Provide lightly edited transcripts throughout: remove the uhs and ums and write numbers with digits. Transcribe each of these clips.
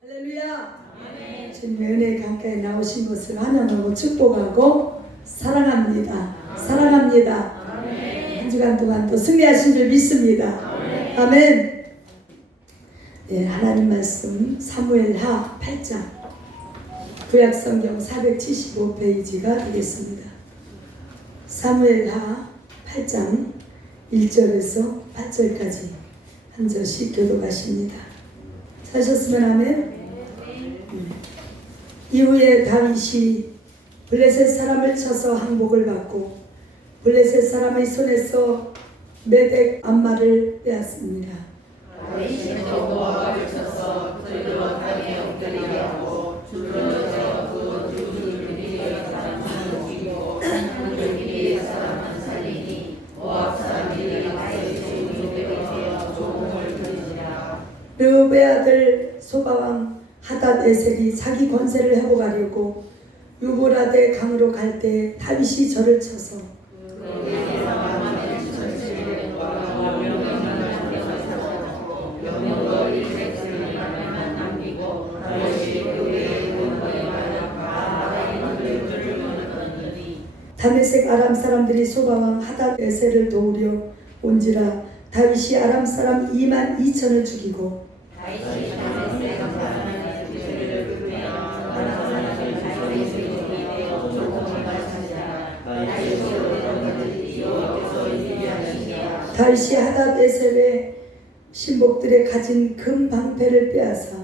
할렐루야. 주님의 은혜 가까이 나오신 것을 환영하고 축복하고 사랑합니다. 사랑합니다. 한 주간 동안 또 승리하신 줄 믿습니다. 아멘. 네, 하나님 말씀 사무엘하 8장 구약성경 475페이지가 되겠습니다. 사무엘하 8장 1절에서 8절까지 한 절씩 교독하십니다. 찾으셨으면 아멘. 이후에 다윗이 블레셋 사람을 쳐서 항복을 받고 블레셋 사람의 손에서 메덱 암마를 빼앗습니다. 다윗이 모압을 쳐서 그들로 땅에 엎드리게 하고 주변에서 그 주들끼리의 사람은 죽이고 그들끼리의 사람은 살리니 모압 사람들이 다윗의 주되게 되어 조공을 들이니라. 르우베 아들 소바왕 하닷에셀이 자기 권세를 회복하려고 유브라데 강으로 갈 때 다윗이 저를 쳐서 다메섹 아람 사람들이 소바왕 하닷에셀을 도우려 온지라 다윗이 아람 사람 22,000을 죽이고 다윗이 하닷에셀의 신복들의 가진 금 방패를 빼앗아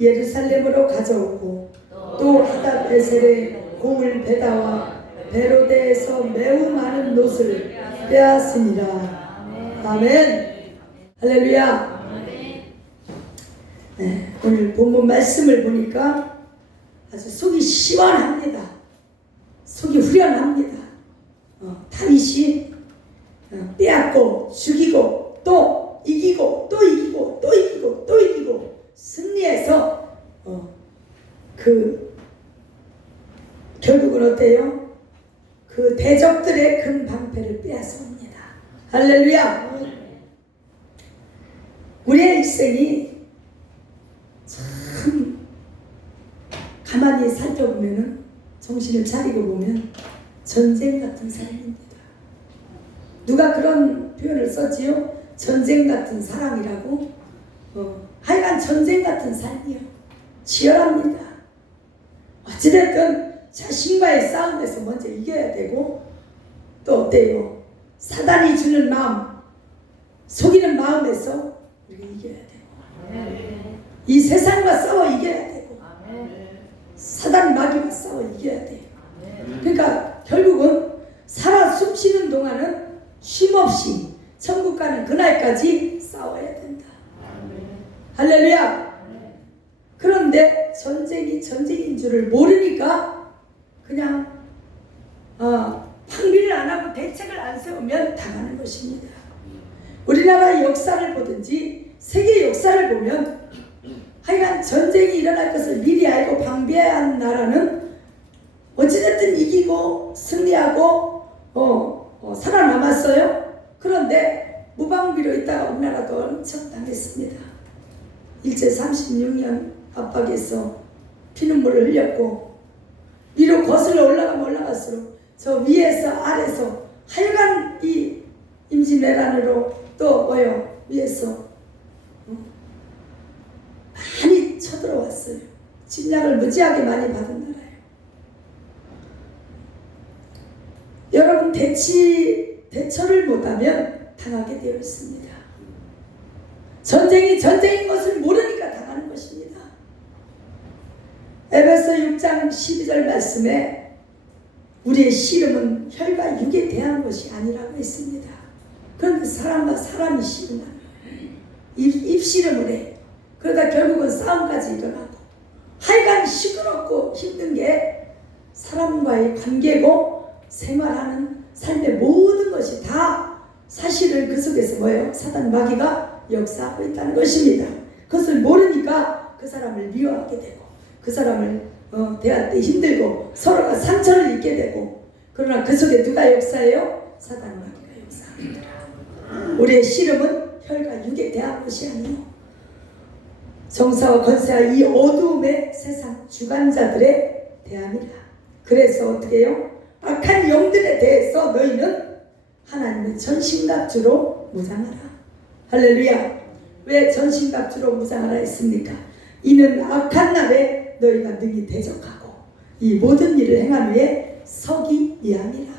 예루살렘으로 가져오고 또 하닷에셀의 고을 베다와 베로데에서 매우 많은 놋을 빼앗으니라. 아멘. 할렐루야. 네, 오늘 본문 말씀을 보니까 아주 속이 시원합니다. 속이 후련합니다. 다윗이 빼앗고 죽이고 또 이기고 또 이기고 또 이기고 또 이기고 승리해서 결국은 어때요? 그 대적들의 금 방패를 빼앗아옵니다. 할렐루야. 우리의 일생이 참 가만히 살펴보면 정신을 차리고 보면 전쟁 같은 삶입니다. 누가 그런 표현을 썼지요? 전쟁 같은 사랑이라고. 하여간 전쟁 같은 삶이요. 치열합니다. 어찌됐든 자신과의 싸움에서 먼저 이겨야 되고 또 어때요? 사단이 주는 마음, 속이는 마음에서 우리가 이겨야 되고 이 세상과 싸워 이겨야 되고 사단 마귀와 싸워 이겨야 돼요. 그러니까 결국은 살아 숨쉬는 동안은 쉼없이 천국 가는 그날까지 싸워야 된다. 할렐루야. 그런데 전쟁이 전쟁인 줄을 모르니까 그냥 방비를 안 하고 대책을 안 세우면 당하는 것입니다. 우리나라 역사를 보든지 세계 역사를 보면 하여간 전쟁이 일어날 것을 미리 알고 방비한 나라는 어찌됐든 이기고 승리하고 살아남았어요. 그런데 무방비로 있다가 우리나라도 엄청 당했습니다. 일제 36년 압박에서 피눈물을 흘렸고 위로 거슬러 올라가면 올라갈수록 저 위에서 아래서 하여간 이 임진왜란으로 또 위에서 많이 쳐들어왔어요. 침략을 무지하게 많이 받은 나라예요. 여러분 대처를 못하면 당하게 되어 있습니다. 전쟁이 전쟁인 것을 모르니까 당하는 것입니다. 에베소 6장 12절 말씀에 우리의 씨름은 혈과 육에 대한 것이 아니라고 했습니다. 그런데 사람과 사람이 씨름하는 입씨름을 해. 그러다 결국은 싸움까지 일어나고 하여간 시끄럽고 힘든 게 사람과의 관계고 생활하는 삶의 모든 것이 다 사실을 그 속에서 사단 마귀가 역사하고 있다는 것입니다. 그것을 모르니까 그 사람을 미워하게 되고 그 사람을 대할 때 힘들고 서로가 상처를 입게 되고 그러나 그 속에 누가 역사해요? 사단 마귀가 역사합니다. 우리의 씨름은 혈과 육에 대한 것이 아니요 정사와 권세와 이 어두움의 세상 주관자들에 대함이라. 그래서 어떻게 해요? 악한 영들에 대해서 너희는 하나님의 전신갑주로 무장하라. 할렐루야. 왜 전신갑주로 무장하라 했습니까? 이는 악한 날에 너희가 능히 대적하고 이 모든 일을 행한 후에 서기 위함이라.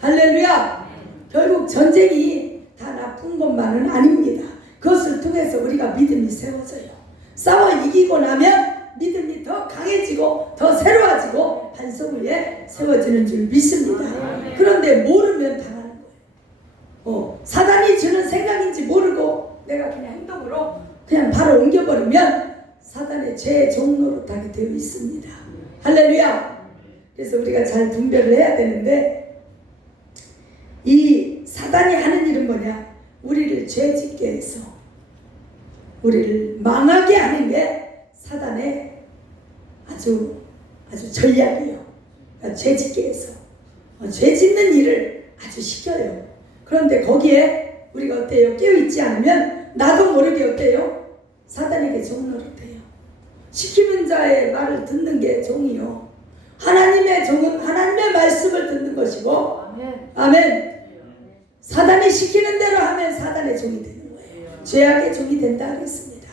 할렐루야. 결국 전쟁이 다 나쁜 것만은 아닙니다. 그것을 통해서 우리가 믿음이 세워져요. 싸워 이기고 나면 믿음이 더 강해지고 더 새로워지고 반석 위에 세워지는 줄 믿습니다. 그런데 모르면 당하는 거예요. 사단이 주는 생각인지 모르고 내가 그냥 행동으로 그냥 바로 옮겨버리면 사단의 죄의 종로로 타게 되어 있습니다. 할렐루야. 그래서 우리가 잘 분별을 해야 되는데 이 사단이 하는 일은 뭐냐? 우리를 죄짓게 해서 우리를 망하게 하는 게 사단의 아주 전략이에요. 그러니까 죄짓게 해서 죄짓는 일을 아주 시켜요. 그런데 거기에 우리가 어때요? 깨어있지 않으면 나도 모르게 어때요? 사단에게 종노릇해요. 시키는 자의 말을 듣는 게 종이요. 하나님의 종은 하나님의 말씀을 듣는 것이고 아멘. 사단이 시키는 대로 하면 사단의 종이 되는 거예요. 죄악의 종이 된다 그랬습니다.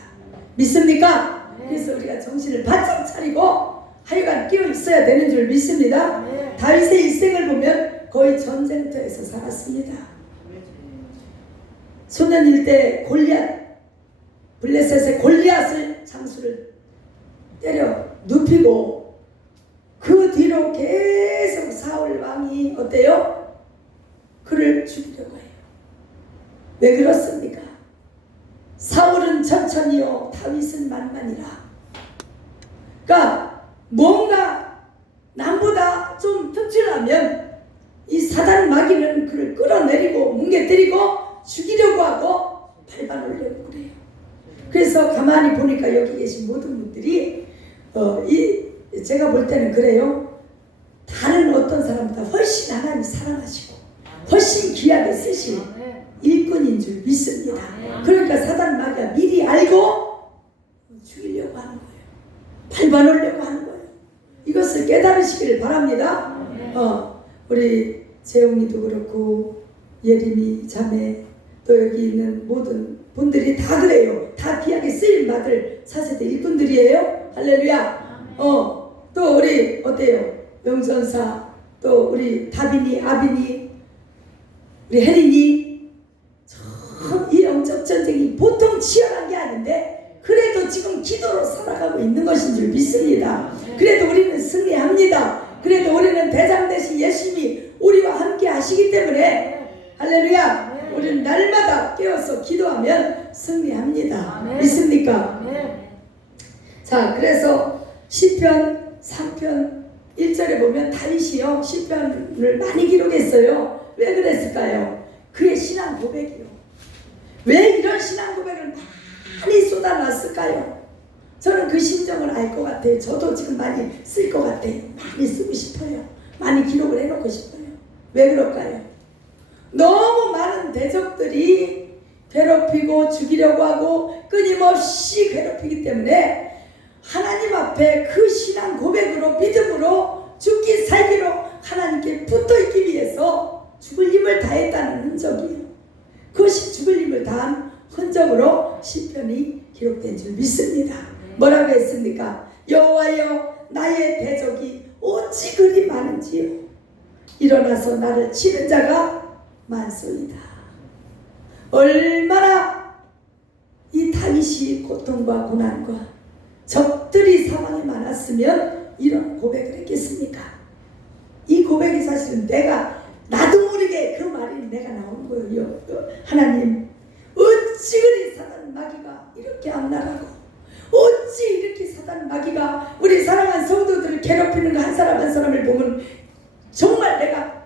믿습니까? 그래서 우리가 정신을 바짝 차리고 하여간 깨어 있어야 되는 줄 믿습니다. 다윗의 일생을 보면 거의 전쟁터에서 살았습니다. 소년일 때 블레셋의 골리앗을 장수를 때려 눕히고 그 뒤로 계속 사울 왕이 어때요? 그를 죽이려고 해요. 왜 그렇습니까? 사울은 천천히요 다윗은 만만이라. 그러니까 뭔가 남보다 좀 특출하면 이 사단 마귀는 그를 끌어내리고 뭉개뜨리고 죽이려고 하고 밟아놓으려고 그래요. 그래서 가만히 보니까 여기 계신 모든 분들이 제가 볼 때는 그래요. 다른 어떤 사람보다 훨씬 하나님이 사랑하시고 훨씬 귀하게 쓰신 일꾼인 줄 믿습니다. 그러니까 사단 마귀가 미리 알고 죽이려고 하는 거예요. 밟아놓으려고 하는 거예요. 이것을 깨달으시기를 바랍니다. 우리 재웅이도 그렇고 예림이 자매 또 여기 있는 모든 분들이 다 그래요. 다 귀하게 쓰임 받을 차세대 일꾼들이에요. 할렐루야. 또 우리 어때요? 영전사 또 우리 다빈이 아빈이 우리 혜린이 참 이 영적 전쟁이 보통 치열한 게 아닌데 그래도 지금 기도로 살아가고 있는 것인 줄 믿습니다. 그래도 우리는 승리합니다. 그래도 우리는 대장 대신 예수님이 우리와 함께 하시기 때문에 할렐루야. 우리는 날마다 깨어서 기도하면 승리합니다. 믿습니까? 자, 그래서 시편 3편 1절에 보면 다윗이요 시편을 많이 기록했어요. 왜 그랬을까요? 그의 신앙 고백이요. 왜 이런 신앙 고백을 많이 쏟아놨을까요? 저는 그 심정을 알 것 같아요. 저도 지금 많이 쓸 것 같아요. 많이 쓰고 싶어요. 많이 기록을 해놓고 싶어요. 왜 그럴까요? 너무 많은 대적들이 괴롭히고 죽이려고 하고 끊임없이 괴롭히기 때문에 하나님 앞에 그 신앙 고백으로 믿음으로 죽기 살기로 하나님께 붙어있기 위해서 죽을 힘을 다했다는 흔적이에요. 그것이 죽을 힘을 다한 흔적으로 시편이 기록된 줄 믿습니다. 뭐라고 했습니까? 여호와여 나의 대적이 어찌 그리 많은지요. 일어나서 나를 치는 자가 많소이다. 얼마나 이 다윗이 고통과 고난과 적들이 사망이 많았으면 이런 고백을 했겠습니까? 이 고백이 사실은 나도 모르게 그 말이 내가 나온 거예요. 하나님 어찌 그리 사단 마귀가 이렇게 악랄하고 어찌 이렇게 사단 마귀가 우리 사랑하는 성도들을 괴롭히는 거 한 사람 한 사람을 보면 정말 내가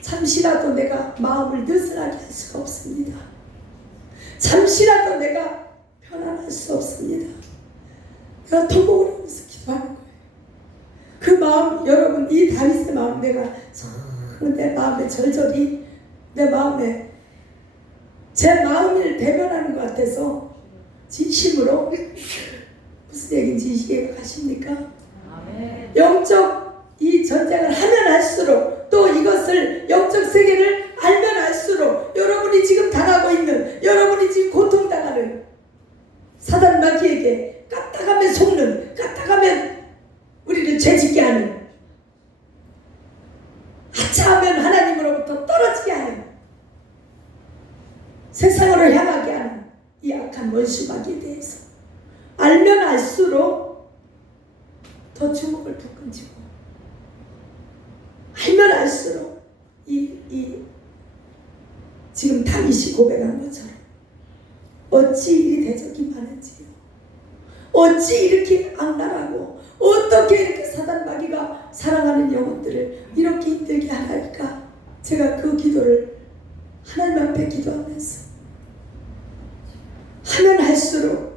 잠시라도 내가 마음을 느슨하게 할 수가 없습니다. 잠시라도 내가 편안할 수 없습니다. 내가 통곡을 하면서 기도하는 거예요. 그 마음, 여러분 이 다윗의 마음 내가 내 마음에 절절히 내 마음에 제 마음을 대변하는 것 같아서 진심으로 무슨 얘기인지 이해가 가십니까? 아멘. 영적 이 전쟁을 하면 할수록 또 이것을 영적 세계를 알면 알수록 여러분이 지금 당하고 있는 여러분이 지금 고통당하는 사단 마귀에게 까딱하면 속는 까딱하면 우리를 죄짓게 하는 하차하면 하나님으로부터 떨어지게 하는 세상으로 향하게 하는 이 악한 원수 마귀에 대해서 알면 알수록 더 주먹을 더 끈지고 알면 알수록 지금 다윗이 고백한 것처럼 어찌 이리 대적이 많은지요. 어찌 이렇게 악랄하고 어떻게 이렇게 사단 마귀가 사랑하는 영혼들을 이렇게 힘들게 하나일까. 제가 그 기도를 하나님 앞에 기도하면서 하면 할수록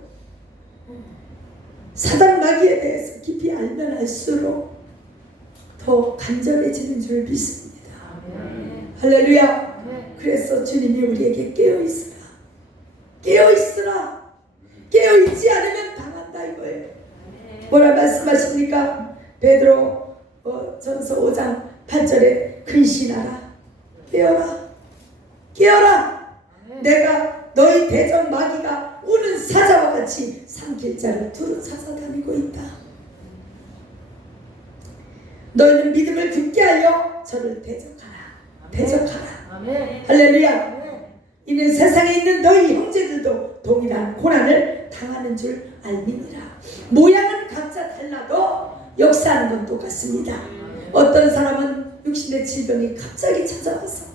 사단 마귀에 대해서 깊이 알면 알수록 더 간절해지는 줄 믿습니다. 할렐루야. 그래서 주님이 우리에게 깨어있으라. 깨어있으라. 깨어있지 않으면 당한다 이거예요. 뭐라 말씀하십니까? 베드로 전서 5장 8절에 근신하라. 깨어라. 깨어라. 내가 너희 대적 마귀가 우는 사자와 같이 삼킬 자를 두루 찾아다니고 있다. 너희는 믿음을 굳게 하여 저를 대적하라. 대적하라. 아멘. 할렐루야. 이는 세상에 있는 너희 형제들도 동일한 고난을 당하는 줄 알미니라. 모양은 각자 달라도 역사하는 건 똑같습니다. 어떤 사람은 육신의 질병이 갑자기 찾아와서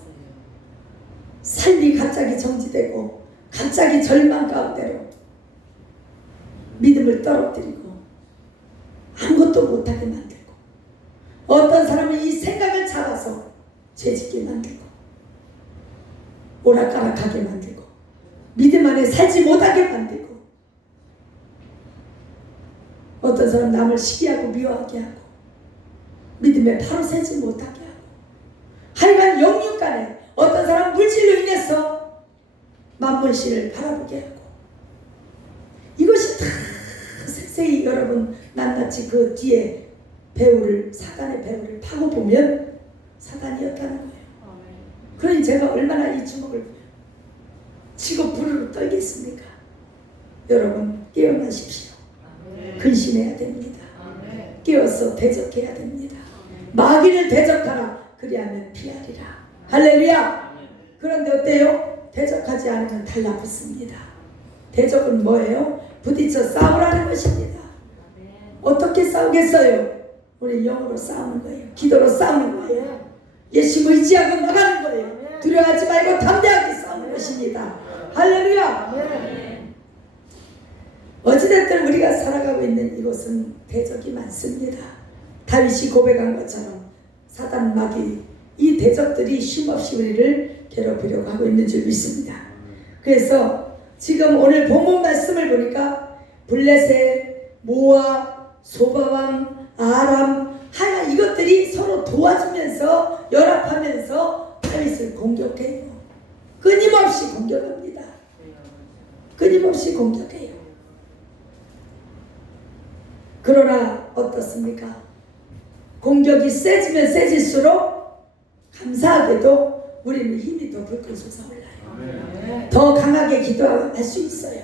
삶이 갑자기 정지되고 갑자기 절망 가운데로 믿음을 떨어뜨리고 아무것도 못하게 만들고, 어떤 사람은 이 생각을 잡아서 죄짓게 만들고 오락가락하게 만들고 믿음 안에 살지 못하게 만들고, 어떤 사람 남을 시기하고 미워하게 하고 믿음에 바로 서지 못하게 하고, 하여간 영육간에 어떤 사람 물질로 인해서 만물신을 바라보게 하고, 이것이 다 세세히 여러분 낱낱이 그 뒤에 배후를, 사단의 배후를 파고 보면 사단이었다는 거예요. 그러니 제가 얼마나 이 주먹을 치고 부르르 떨겠습니까? 여러분 깨어나십시오. 근신해야 됩니다. 깨어서 대적해야 됩니다. 마귀를 대적하라. 그리하면 피하리라. 할렐루야. 그런데 어때요? 대적하지 않으면 달라붙습니다. 대적은 뭐예요? 부딪혀 싸우라는 것입니다. 어떻게 싸우겠어요? 우리 영으로 싸우는 거예요. 기도로 싸우는 거예요. 예수 의지하고 나가는 거예요. 두려워하지 말고 담대하게 싸우는 것입니다. 할렐루야. 어찌됐든 우리가 살아가고 있는 이곳은 대적이 많습니다. 다윗이 고백한 것처럼 사단 마귀 이 대적들이 쉼없이 우리를 괴롭히려고 하고 있는 줄 믿습니다. 그래서 지금 오늘 본문 말씀을 보니까 블레셋, 모압, 소바왕, 아람, 하여간 이것들이 서로 도와주면서 연합하면서 다윗을 공격해요. 끊임없이 공격합니다. 끊임없이 공격해요. 그러나 어떻습니까? 공격이 세지면 세질수록 감사하게도 우리는 힘이 더 불끈 솟아올라요. 더 강하게 기도할 수 있어요.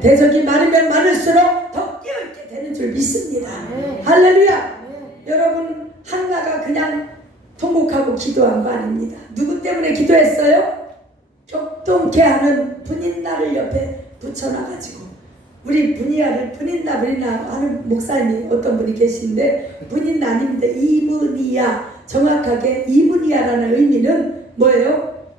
대적이 많으면 많을수록 더 깨어있게 되는 줄 믿습니다. 할렐루야. 여러분 한나가 그냥 통곡하고 기도한 거 아닙니다. 누구 때문에 기도했어요? 격동케 하는 분인나를 옆에 붙여놔가지고, 우리 분인나 하는 목사님이 어떤 분이 계시는데, 분인나 아닙니다. 이브니야. 정확하게 이브니야라는 의미는 뭐예요?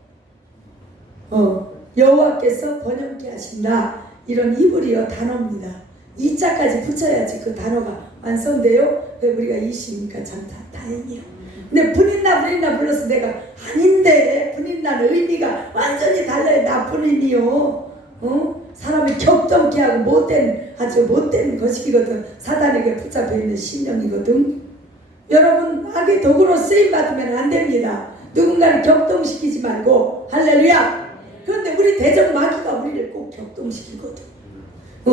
여호와께서 번영케 하신다, 이런 히브리어 단어입니다. 이자까지 붙여야지 그 단어가 완성돼요. 우리가 이시니까 참 다행이에요. 근데 분인나 불러서 내가 아닌데, 분인나는 의미가 완전히 달라요. 나쁜 의미요. 사람을 격동케 하고 아주 못된 것이거든. 사단에게 붙잡혀 있는 신령이거든. 여러분 악의 도구로 쓰임 받으면 안 됩니다. 누군가를 격동시키지 말고. 할렐루야. 그런데 우리 대적 마귀가 우리를 꼭 격동시키거든.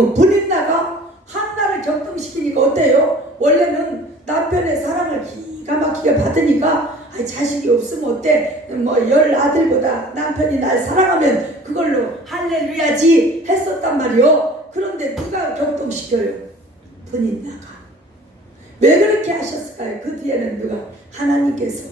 분인나가 한나를 격동시키니까 어때요? 원래는 남편의 사랑을 기가 막히게 받으니까 자식이 없으면 어때? 뭐 10아들보다 남편이 날 사랑하면 그걸로 할렐루야지 했었단 말이요. 그런데 누가 격동시켜요? 분인나가. 왜 그렇게 하셨을까요? 그 뒤에는 누가? 하나님께서.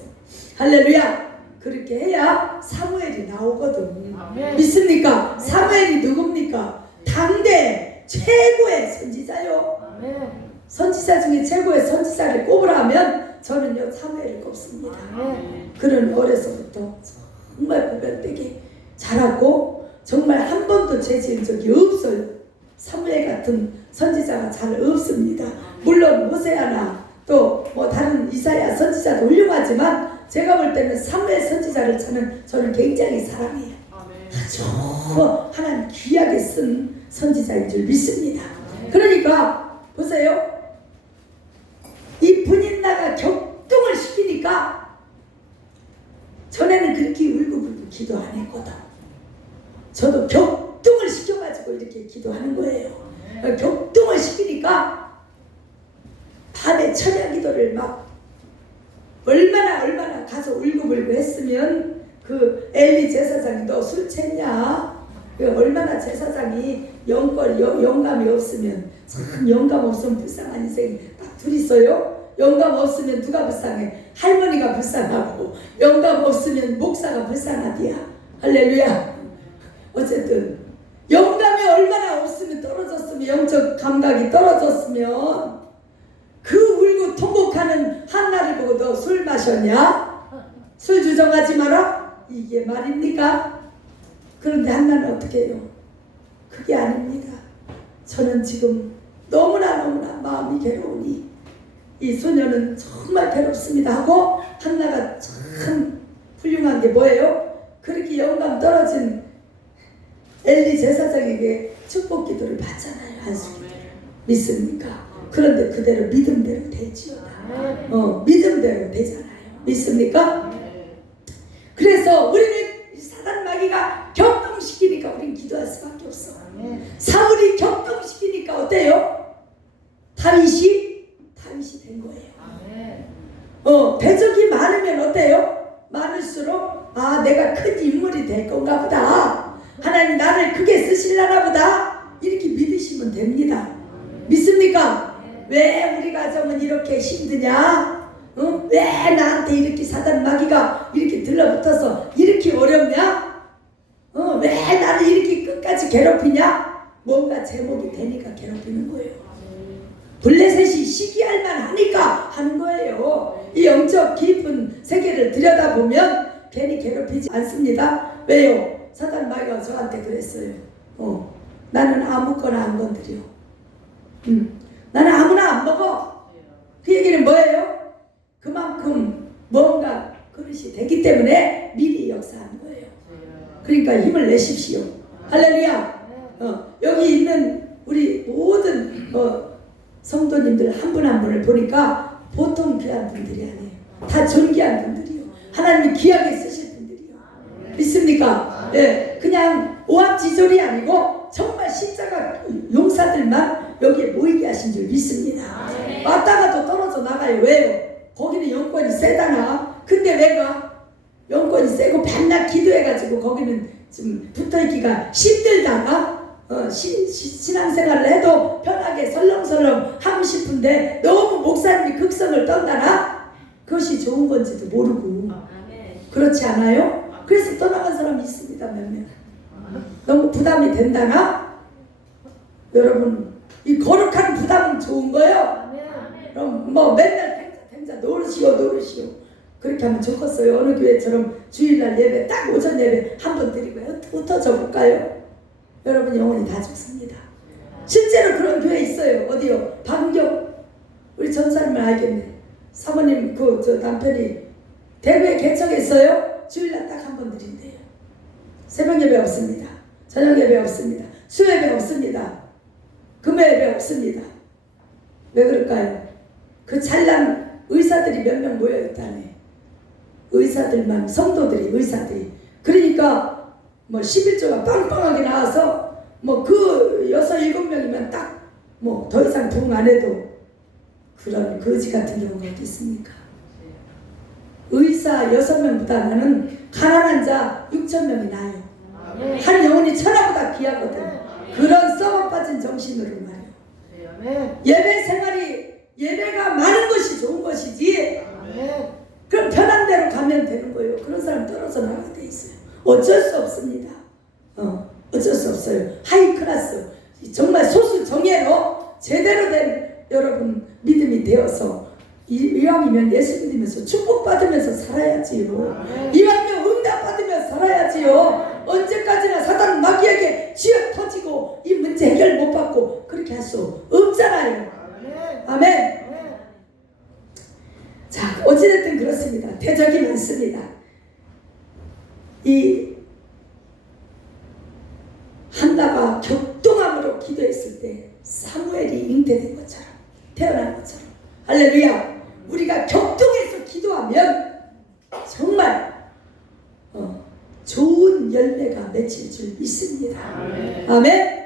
할렐루야. 그렇게 해야 사무엘이 나오거든. 아멘. 믿습니까? 사무엘이 누굽니까? 당대 최고의 선지자요. 아멘. 선지자 중에 최고의 선지자를 꼽으라면 저는요 사무엘을 꼽습니다. 아멘. 그는 어려서부터 정말 구별되게 자랐고 정말 한 번도 죄 지은 적이 없어요. 사무엘 같은 선지자가 잘 없습니다. 물론 호세아나 또 뭐 다른 이사야 선지자도 훌륭하지만 제가 볼 때는 사무엘 선지자를 저는 굉장히 사랑해요. 아주 하나님 귀하게 쓴 선지자인 줄 믿습니다. 그러니까 보세요. 이 분인나가 격동을 시키니까 전에는 그렇게 울고불고 기도 안 했거든. 저도 격동을 시켜가지고 이렇게 기도하는 거예요. 격동을 시키니까 밤에 천양 기도를 막 얼마나 가서 울고불고 했으면 그 엘리 제사장이 너 술 취했냐? 얼마나 제사장이 영감이 없으면 참 영감 없으면 불쌍한 인생이 딱 둘 있어요. 영감 없으면 누가 불쌍해? 할머니가 불쌍하고 영감 없으면 목사가 불쌍하디야. 할렐루야. 어쨌든 영감이 얼마나 없으면 떨어졌으면 영적 감각이 떨어졌으면 그 울고 통곡하는 한나를 보고 너 술 마셨냐? 술 주정하지 마라? 이게 말입니까? 그런데 한나는 어떻게 해요? 그게 아닙니다. 저는 지금 너무나 마음이 괴로우니 이 소녀는 정말 괴롭습니다 하고 한나가 참 훌륭한 게 뭐예요? 그렇게 영감 떨어진 엘리 제사장에게 축복 기도를 받잖아요. 안수기도를. 믿습니까? 그런데 그대로 믿음대로 되지요다. 믿음대로 되잖아요. 믿습니까? 그래서 우리는 사단 마귀가 격동시키니까 우리는 기도할 수밖에 없어. 사울이 격동시키니까 어때요? 다윗이 된 거예요. 대적이 많으면 어때요? 많을수록 내가 큰 인물이 될 건가 보다. 하나님 나를 크게 쓰실라나 보다. 이렇게 믿으시면 됩니다. 믿습니까? 왜 우리 가정은 이렇게 힘드냐? 왜 나한테 이렇게 사단 마귀가 이렇게 들러붙어서 이렇게 어렵냐? 왜 나를 이렇게 끝까지 괴롭히냐? 뭔가 제목이 되니까 괴롭히는 거예요. 블레셋이 시기할 만하니까 하는 거예요. 이 영적 깊은 세계를 들여다보면 괜히 괴롭히지 않습니다. 왜요? 사단 마귀가 저한테 그랬어요. 나는 아무거나 안 건드려. 나는 아무나 안 먹어. 그 얘기는 뭐예요? 그만큼 뭔가 그릇이 되기 때문에 미리 역사하는 거예요. 그러니까 힘을 내십시오. 할렐루야. 여기 있는 우리 모든 성도님들 한 분 한 분을 보니까 보통 귀한 분들이 아니에요. 다 존귀한 분들이요. 하나님이 귀하게 쓰실 분들이요. 믿습니까? 예, 그냥 오합지졸이 아니고 정말 십자가 용사들만 여기에 모이게 하신 줄 믿습니다. 왔다가도 떨어져 나가요. 왜요? 거기는 영권이 세다나. 근데 왜가? 영권이 세고 밤낮 기도해가지고 거기는 좀 붙어있기가 힘들다나. 신앙생활을 해도 편하게 설렁설렁 하고 싶은데 너무 목사님이 극성을 떤다나. 그것이 좋은 건지도 모르고. 그렇지 않아요? 그래서 떠나간 사람이 있습니다. 몇몇. 너무 부담이 된다나? 여러분, 이 거룩한 부담은 좋은 거예요. 그럼 뭐 맨날 탱자 노르시오 그렇게 하면 좋겠어요. 어느 교회처럼 주일날 예배 딱 오전 예배 한 번 드리고 흩어져 볼까요? 여러분 영혼이 다 죽습니다. 실제로 그런 교회 있어요. 어디요? 방경. 우리 전사님을 알겠네. 사모님 저 남편이 대구에 개척했어요. 주일날 딱 한 번 드린대요. 새벽 예배 없습니다. 저녁 예배 없습니다. 수요 예배 없습니다. 금요 예배 없습니다. 왜 그럴까요? 그 잘난 의사들이 몇 명 모여있다네. 의사들만, 성도들이, 의사들이. 그러니까 뭐 11조가 빵빵하게 나와서 뭐 그 6, 7명이면 뭐 더 이상 부흥 안 해도 그런 거지 같은 경우가 어디 있습니까? 의사 6명보다 나는 가난한 자 6,000명이 나요. 한 영혼이 천하보다 귀하거든. 그런 썩어 빠진 정신으로 말이요. 예배 생활이 예배가 많은 것이 좋은 것이지. 그럼 편한 대로 가면 되는 거예요. 그런 사람 떨어져 나가게 돼 있어요. 어쩔 수 없습니다. 어쩔 수 없어요. 하이 클래스 정말 소수 정예로 제대로 된 여러분 믿음이 되어서 이왕이면 예수 믿으면서 축복받으면서 살아야지요. 이왕이면 응답받으면서 살아야지요. 언제까지나 사단 마귀에게 쥐어 터지고 이 문제 해결 못 받고 그렇게 할 수 없잖아요. 아멘. 자, 어찌됐든 그렇습니다. 대적이 많습니다. 이 한나가 격동함으로 기도했을 때 사무엘이 잉태된 것처럼 태어난 것처럼 할렐루야. 우리가 격동해서 기도하면 정말 좋은 열매가 맺힐 줄 믿습니다. 아멘.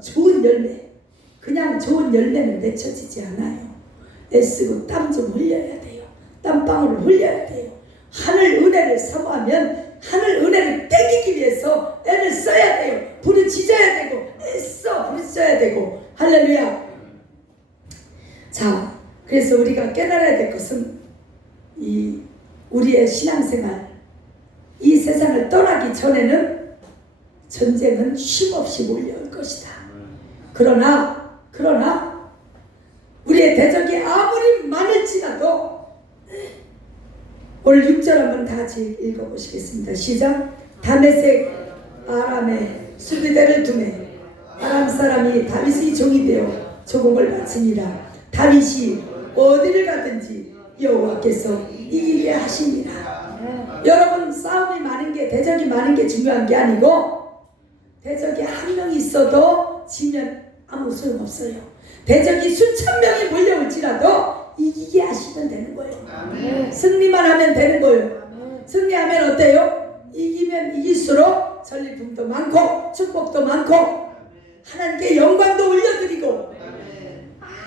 좋은 열매, 그냥 좋은 열매는 맺혀지지 않아요. 애쓰고 땀 좀 흘려야 돼요. 땀방울을 흘려야 돼요. 하늘 은혜를 사모하면 하늘 은혜를 떼기기 위해서 애를 써야 돼요. 부르짖어야 되고 애써 부르짖어야 되고 할렐루야. 자, 그래서 우리가 깨달아야 될 것은 이 우리의 신앙생활, 이 세상을 떠나기 전에는 전쟁은 쉼없이 몰려올 것이다. 그러나 우리의 대적이 아무리 많을지라도 오늘 6절 한번 다 같이 읽어보시겠습니다. 시작. 다메섹 아람에 수비대를 두매 아람 사람이 다윗의 종이 되어 조공을 바치니라. 다윗이 어디를 가든지 여호와께서 이기게 하시니라. 여러분, 싸움이 많은 게, 대적이 많은 게 중요한 게 아니고 대적이 한 명 있어도 지면 아무 소용없어요. 대적이 수천 명이 몰려올지라도 이기게 하시면 되는 거예요. 승리만 하면 되는 거예요. 승리하면 어때요? 이기면 이길수록 전리품도 많고 축복도 많고 하나님께 영광도 올려드리고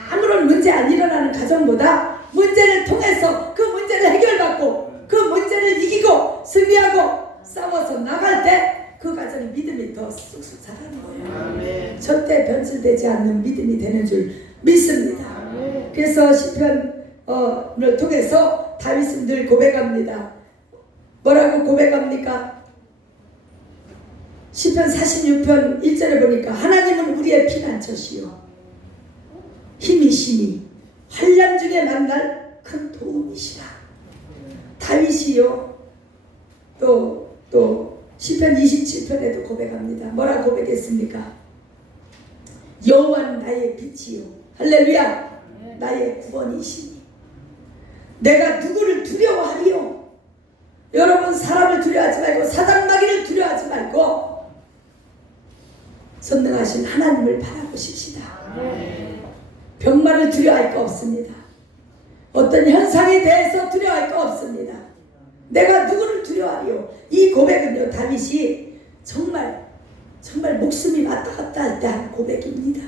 아무런 문제 안 일어나는 가정보다 문제를 통해서 그 문제를 해결받고 그 문제를 이기고 승리하고 싸워서 나갈 때 그 가정의 믿음이 더 쑥쑥 자라는 거예요. 절대 변질되지 않는 믿음이 되는 줄 믿습니다. 그래서 시편을 통해서 다윗은 늘 고백합니다. 뭐라고 고백합니까? 시편 46편 1절에 보니까 하나님은 우리의 피난처시요 힘이시니 환난 중에 만날 큰 도움이시라. 다윗이요 또 시편 27편에도 고백합니다. 뭐라 고백했습니까? 여호와는 나의 빛이요 할렐루야 나의 구원이시니 내가 누구를 두려워하리요. 여러분, 사람을 두려워하지 말고 사단 마귀를 두려워하지 말고 선능하신 하나님을 바라보십시다. 병마를 두려워할 거 없습니다. 어떤 현상에 대해서 두려워할 거 없습니다. 내가 누구를 두려워하리요. 이 고백은요, 다윗이 정말 목숨이 왔다 갔다 할 때 한 고백입니다.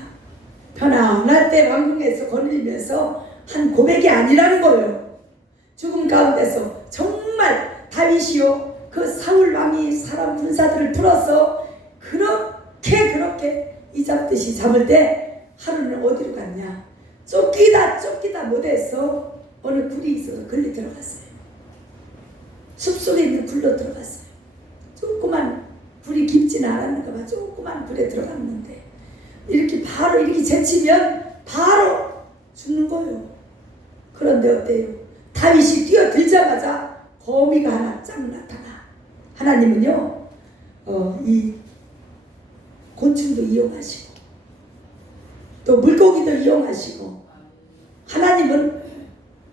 편안할 때 왕궁에서 거닐면서 한 고백이 아니라는 거예요. 죽음 가운데서 정말 다윗이요 그 사울 왕이 사람 군사들을 풀어서 그렇게 이 잡듯이 잡을 때 하루는 어디로 갔냐? 쫓기다 못해서 어느 굴이 있어서 걸리 들어갔어요. 숲속에 있는 굴로 들어갔어요. 조그만 굴이 깊지는 않았는가 봐. 조그만 굴에 들어갔는데 이렇게 바로 이렇게 제치면 바로 죽는 거예요. 그런데 어때요? 다윗이 뛰어들자마자 거미가 하나 쫙 나타나. 하나님은요 이 곤충도 이용하시고 또 물고기도 이용하시고 하나님은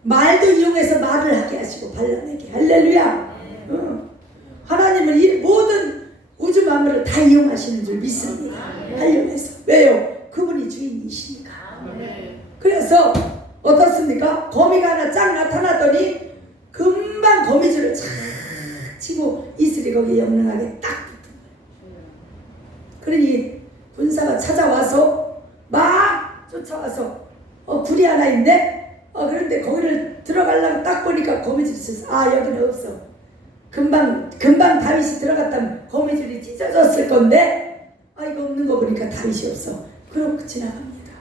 말도 이용해서 말을 하게 하시고 발라내게. 할렐루야. 하나님은 이 모든 우주 만물을 다 이용하시는 줄 믿습니다. 활용해서. 왜요? 그분이 주인이시니까. 그래서 어떻습니까? 거미가 하나 쫙 나타나더니 금방 거미줄을 착 치고 이슬이 거기에 영롱하게 딱 붙은 거예요. 그러니 군사가 찾아와서 막 와서 굴이 하나 있네. 그런데 거기를 들어가려고 딱 보니까 거미줄이 있어서 여기는 없어. 금방 다윗이 들어갔다면 거미줄이 찢어졌을 건데 이거 없는 거 보니까 다윗이 없어. 그러고 지나갑니다.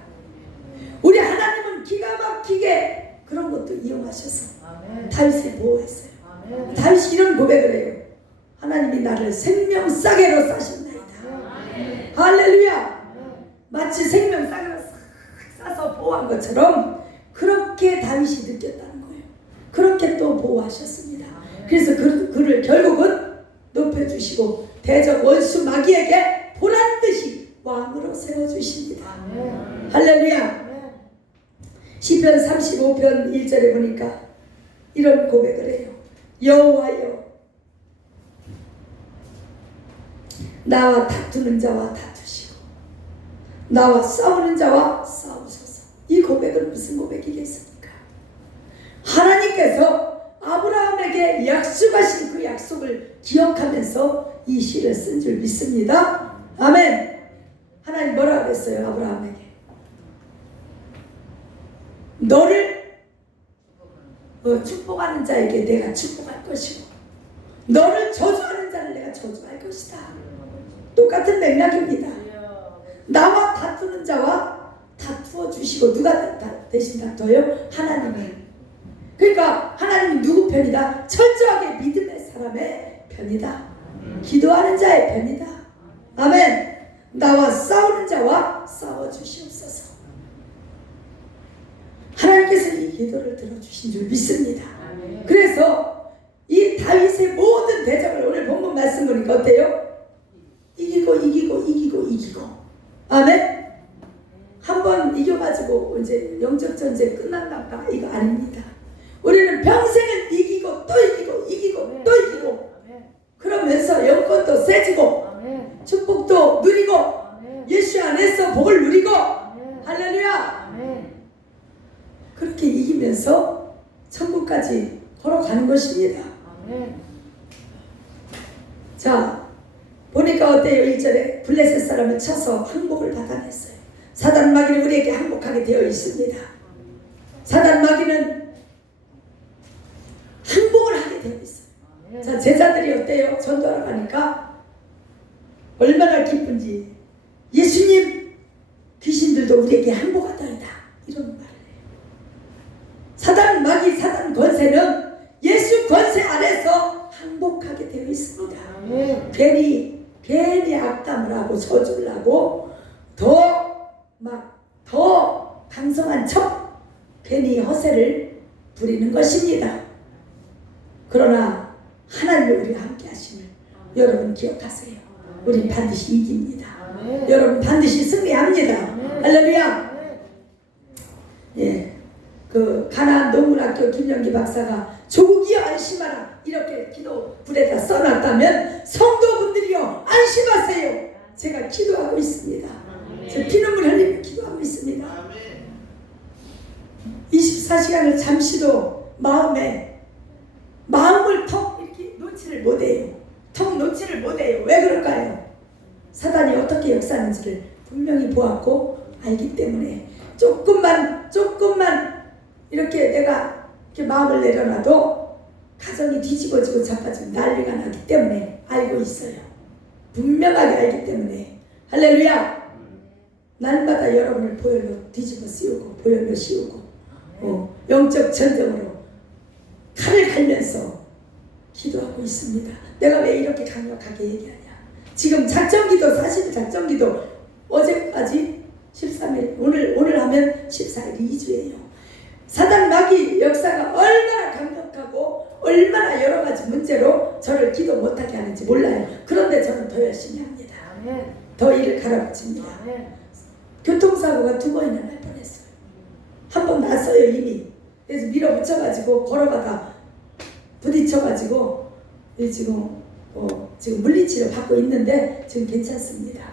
우리 하나님은 기가 막히게 그런 것도 이용하셔서 다윗을 보호했어요. 다윗이 이런 고백을 해요. 하나님이 나를 생명 싸게로 싸셨나이다. 할렐루야. 마치 생명 싸게로 싹 싸서 보호한 것처럼 그렇게 다윗이 느꼈다는 거예요. 그렇게 또 보호하셨습니다. 그래서 그를 결국은 높여주시고 대적 원수 마귀에게 보란듯이 왕으로 세워주십니다. 할렐루야. 시편 35편 1절에 보니까 이런 고백을 해요. 여호와여, 나와 다투는 자와 다투시고 나와 싸우는 자와 싸우소서. 이 고백은 무슨 고백이겠습니까? 하나님께서 아브라함에게 약속하신 그 약속을 기억하면서 이 시를 쓴 줄 믿습니다. 아멘. 하나님 뭐라고 했어요? 아브라함에게 너를 축복하는 자에게 내가 축복할 것이고 너를 저주하는 자를 내가 저주할 것이다. 똑같은 맥락입니다. 나와 다투는 자와 다투어 주시고 누가 대신 다투어요? 하나님이. 그러니까 하나님은 누구 편이다? 철저하게 믿음의 사람의 편이다. 기도하는 자의 편이다. 아멘. 나와 싸우는 자와 싸워 주시옵소서. 하나님께서 이 기도를 들어주신 줄 믿습니다. 그래서 이 다윗의 모든 대적을 오늘 본문 말씀 보니까 어때요? 이기고 아멘. 한번 이겨가지고 이제 영적 전쟁 끝난다 이거 아닙니다. 우리는 평생을 이기고 또 이기고 또 이기고 그러면서 영권도 세지고 축복도 누리고 예수 안에서 복을 누리고 할렐루야. 그렇게 이기면서 천국까지 걸어가는 것입니다. 자, 보니까 어때요? 1절에 블레셋 사람을 쳐서 항복을 받아냈어요. 사단 마귀는 우리에게 항복하게 되어 있습니다. 사단 마귀는 항복을 하게 되어 있어요. 자, 제자들이 어때요? 전도하러 가니까 얼마나 기쁜지 예수님 귀신들도 우리에게 항복하다이다 이런 말을 해요. 사단 마귀 사단 권세는 예수 권세 안에서 항복하게 되어 있습니다. 괜히 악담을 하고 저주를 하고 더 강성한 척 괜히 허세를 부리는 것입니다. 그러나 하나님이 우리와 함께 하심을 여러분 기억하세요. 우린 반드시 이깁니다. 여러분 반드시 승리합니다. 할렐루야. 예, 그 가나안 농문학교 김영기 박사가 조국이여 안심하라 이렇게 기도 불에다 써놨다면 성도분들이여 안심하세요. 제가 기도하고 있습니다. 제 피눈물 흘리며 기도하고 있습니다. 24시간을 잠시도 마음을 턱 이렇게 놓지를 못해요. 턱 놓지를 못해요. 왜 그럴까요? 사단이 어떻게 역사하는지를 분명히 보았고 알기 때문에 조금만 이렇게 내가 이렇게 마음을 내려놔도 가정이 뒤집어지고 자빠지고 난리가 나기 때문에 알고 있어요. 분명하게 알기 때문에 할렐루야. 날마다 여러분을 보혈로 뒤집어 씌우고 보혈로 씌우고 영적 전쟁으로 칼을 갈면서 기도하고 있습니다. 내가 왜 이렇게 강력하게 얘기하냐? 지금 작정기도 사실 작정기도 어제까지 13일 오늘 하면 14일 2주예요. 사단 마귀 역사가 얼마나 강력하고 얼마나 여러 가지 문제로 저를 기도 못하게 하는지 몰라요. 그런데 저는 더 열심히 합니다. 더 일을 갈아붙입니다. 교통사고가 2번이나 날 뻔했어요. 한 번 났어요 이미. 그래서 밀어붙여가지고 걸어가다 부딪혀가지고 지금 물리치료 받고 있는데 지금 괜찮습니다.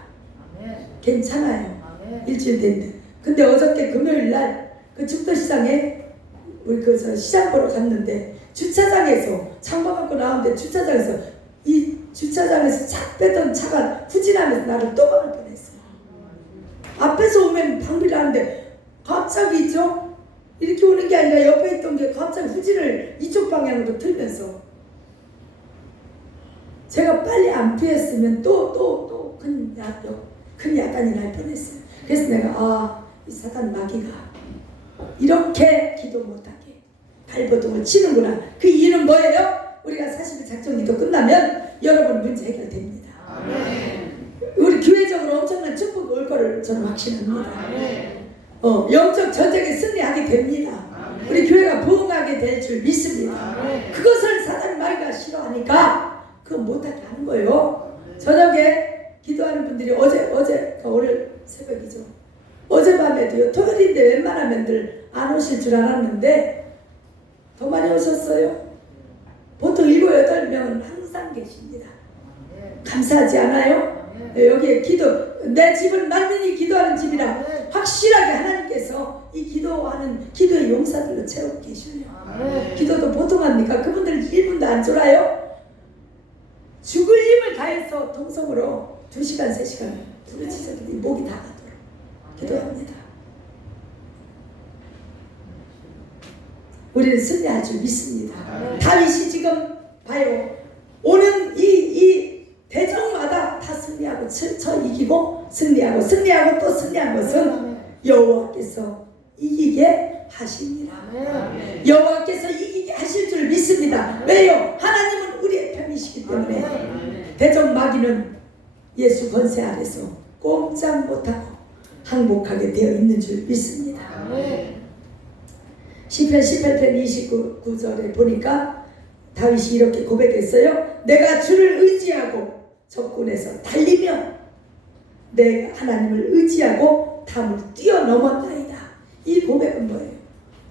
괜찮아요. 일주일 됐는데. 근데 어저께 금요일 날 그 죽도시장에 우리 그 시장 보러 갔는데 주차장에서 창문 갖고 나오는데 주차장에서 착 빼던 차가 후진하면서 나를 또 막을 뻔했어요. 앞에서 오면 방비를 하는데 갑자기 있죠? 이렇게 오는 게 아니라 옆에 있던 게 갑자기 후진을 이쪽 방향으로 틀면서 제가 빨리 안 피했으면 또 큰 야단이 날 뻔했어요. 그래서 내가 이 사단 마귀가 이렇게 기도 못하게 발버둥을 치는구나. 그 이유는 뭐예요? 우리가 40일 작전기도 끝나면 여러분 문제 해결됩니다. 우리 교회적으로 엄청난 축복이 올 거를 저는 확신합니다. 영적 전쟁에 승리하게 됩니다. 우리 교회가 부흥하게 될 줄 믿습니다. 그것을 사단 마귀가 싫어하니까 그거 못하게 하는 거예요. 저녁에 기도하는 분들이 오늘 새벽이죠. 어젯밤에도요. 토요일인데 웬만하면들 안 오실 줄 알았는데 더 많이 오셨어요. 보통 7, 8명은 항상 계십니다. 감사하지 않아요? 여기에 내 집은 만민이 기도하는 집이라 확실하게 하나님께서 이 기도의 용사들로 채우고 계셔요. 기도도 보통 합니까? 그분들 1분도 안 졸아요? 죽을 힘을 다해서 통성으로 2시간, 3시간 부르짖어도 목이 다 가도록 기도합니다. 우리는 승리할 줄 믿습니다. 다윗이 지금 봐요. 오는 이 대적마다 다 승리하고 이기고 승리하고 또 승리한 것은 여호와께서 이기게 하십니다. 여호와께서 이기게 하실 줄 믿습니다. 왜요? 하나님은 우리의 편이시기 때문에 대적 마귀는 예수 권세 아래서 꼼짝 못하고 항복하게 되어 있는 줄 믿습니다. 시편 18편 29절에 보니까 다윗이 이렇게 고백했어요. 내가 주를 의지하고 적군에서 달리며 내가 하나님을 의지하고 담을 뛰어넘었나이다. 이 고백은 뭐예요?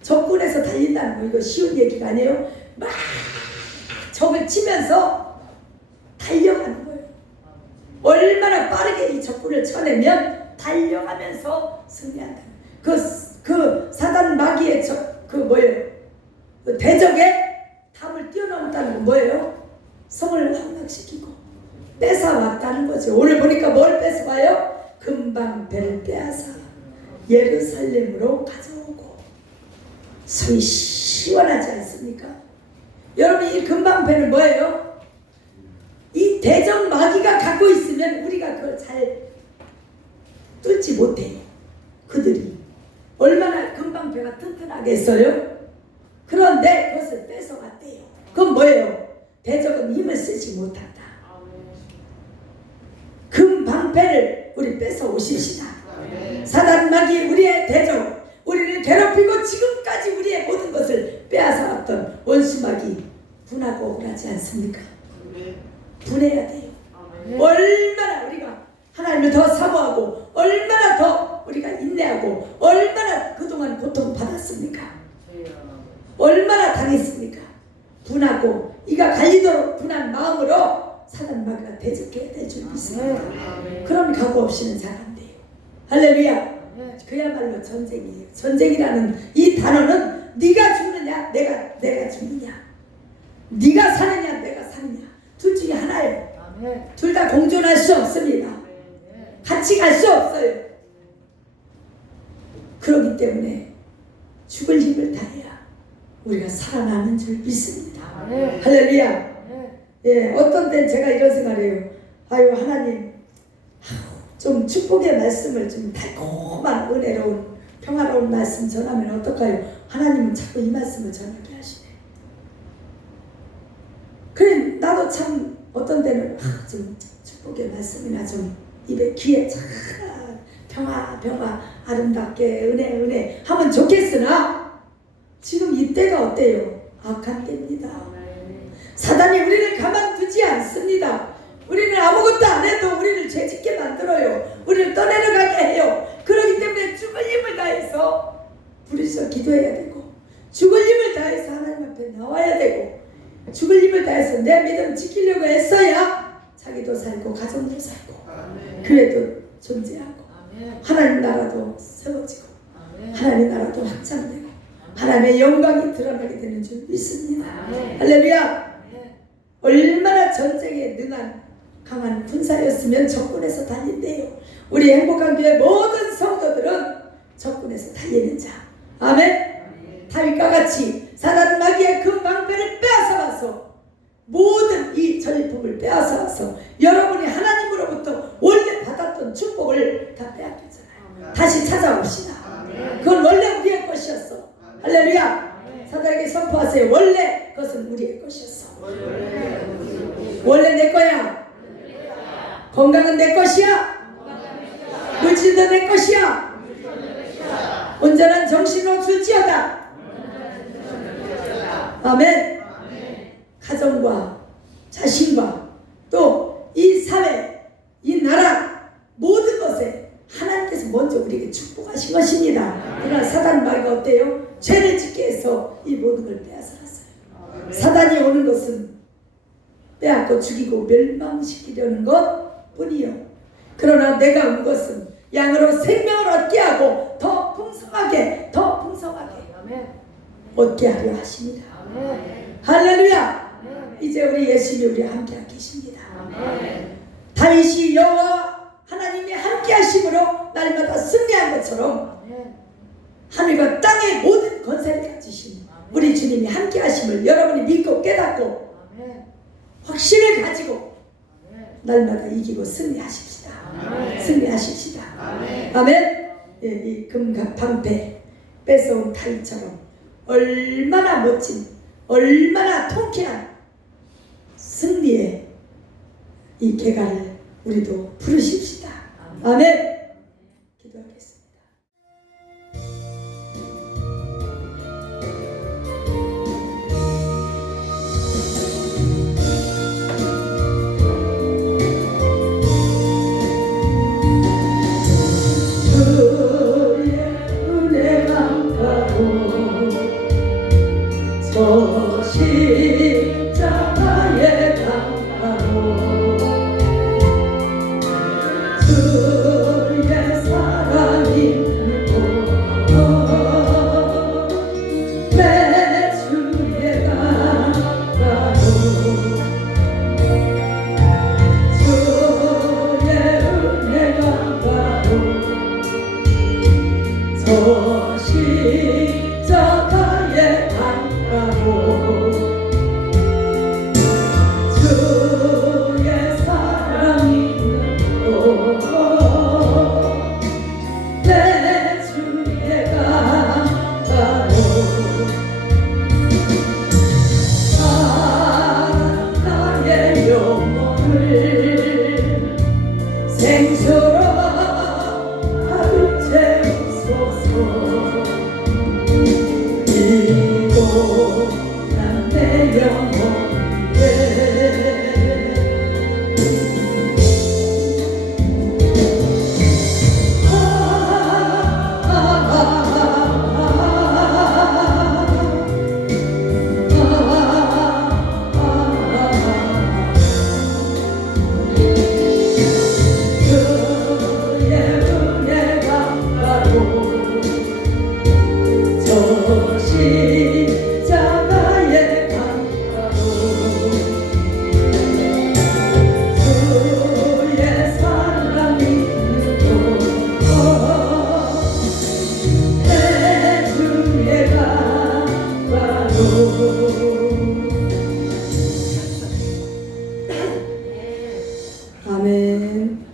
적군에서 달린다는 거 이거 쉬운 얘기가 아니에요. 막 적을 치면서 달려가는 거예요. 얼마나 빠르게 이 적군을 쳐내면 달려가면서 승리한다. 그 사단 마귀의 그 대적의 담을 뛰어넘었다는 건 뭐예요? 성을 함락시키고 뺏어왔다는 거죠. 오늘 보니까 뭘 뺏어와요? 금방 배를 빼앗아 예루살렘으로 가져오고. 속이 시원하지 않습니까? 여러분 이 금방 배는 뭐예요? 이 대적 마귀가 갖고 있으면 우리가 그걸 잘 뚫지 못해요. 그들이 얼마나 금방 배가 튼튼하겠어요? 그런데 그것을 뺏어갔대요. 그건 뭐예요? 대적은 힘을 쓰지 못한다. 금방패를 우리 뺏어 오십시다. 사단 마귀 우리의 대적, 우리를 괴롭히고 지금까지 우리의 모든 것을 빼앗아왔던 원수 마귀 분하고 억울하지 않습니까? 분해야 돼요. 얼마나 우리가 하나님을 더 사모하고 얼마나 더 우리가 인내하고 얼마나 그동안 고통받았습니까? 얼마나 당했습니까? 분하고 이가 갈리도록 분한 마음으로 사단 마귀가 대적해야 될 줄 믿습니다. 그런 각오 없이는 잘 안 돼요. 할렐루야. 그야말로 전쟁이에요. 전쟁이라는 이 단어는 네가 죽느냐 내가 죽느냐, 네가 사느냐 내가 사느냐, 둘 중에 하나예요. 둘 다 공존할 수 없습니다. 같이 갈 수 없어요. 그렇기 때문에 죽을 힘을 다해야 우리가 살아나는 줄 믿습니다. 할렐루야. 예, 어떤 때는 제가 이런 생각을 해요. 아유 하나님, 좀 축복의 말씀을 좀 달콤한 은혜로운 평화로운 말씀 전하면 어떨까요? 하나님은 자꾸 이 말씀을 전하게 하시네. 그래 나도 참 어떤 때는 좀 축복의 말씀이나 좀 입에 귀에 참 평화 아름답게 은혜 하면 좋겠으나 지금 이때가 어때요? 악한 때입니다. 사단이 우리를 가만두지 않습니다. 우리는 아무것도 안 해도 우리를 죄짓게 만들어요. 우리를 떠내려가게 해요. 그렇기 때문에 죽을 힘을 다해서 부르짖어 기도해야 되고, 죽을 힘을 다해서 하나님 앞에 나와야 되고, 죽을 힘을 다해서 내 믿음 지키려고 했어야 자기도 살고 가정도 살고 교회도 존재하고 하나님 나라도 세워지고 하나님 나라도 확장되고 하나님의 영광이 드러나게 되는 줄 믿습니다. 할렐루야. 얼마나 전쟁에 능한 강한 군사였으면 적군에서 달린대요. 우리 행복한 교회 모든 성도들은 적군에서 달리는 자. 아멘. 다윗과 같이 사단 마귀의 그 망배를 빼앗아와서 모든 이 전리품을 빼앗아와서 여러분이 하나님으로부터 원래 받았던 축복을 다 빼앗겼잖아요. 다시 찾아옵시다. 그건 원래 우리의 것이었어. 할렐루야. 사단에게 선포하세요. 원래 그것은 우리의 것이었어. 원래 내 거야. 건강은 내 것이야. 물질도 내 것이야. 온전한 정신으로 줄지어다. 아멘. 가정과 자신과 또 이 사회, 이 나라 모든 것에 하나님께서 먼저 우리에게 축복하신 것입니다. 그러나 사단 마귀가 어때요? 죄를 짓게 해서 이 모든 걸 빼앗아갔어요. 사단이 오는 것은 빼앗고 죽이고 멸망시키려는 것 뿐이요. 그러나 내가 온 것은 양으로 생명을 얻게 하고 더 풍성하게 얻게 하려 하십니다. 할렐루야. 이제 우리 예수님이 우리와 함께 계십니다. 다윗이 여호와 하나님이 함께 하심으로 날마다 승리한 것처럼 하늘과 땅의 모든 권세를 가지신 우리 주님이 함께 하심을 여러분이 믿고 깨닫고 확신을 가지고 날마다 이기고 승리하십시다. 승리하십시다. 아멘. 이 금갑 방패 뺏어온 다윗처럼 얼마나 멋진, 얼마나 통쾌한 승리의 이 계가를 우리도 부르십시다. 아멘. 기도하겠습니다. 주의 은혜가 가고 저 십자가에 담아도 주의 사랑이 크고 내 주에 가까도 주의 은혜가 가도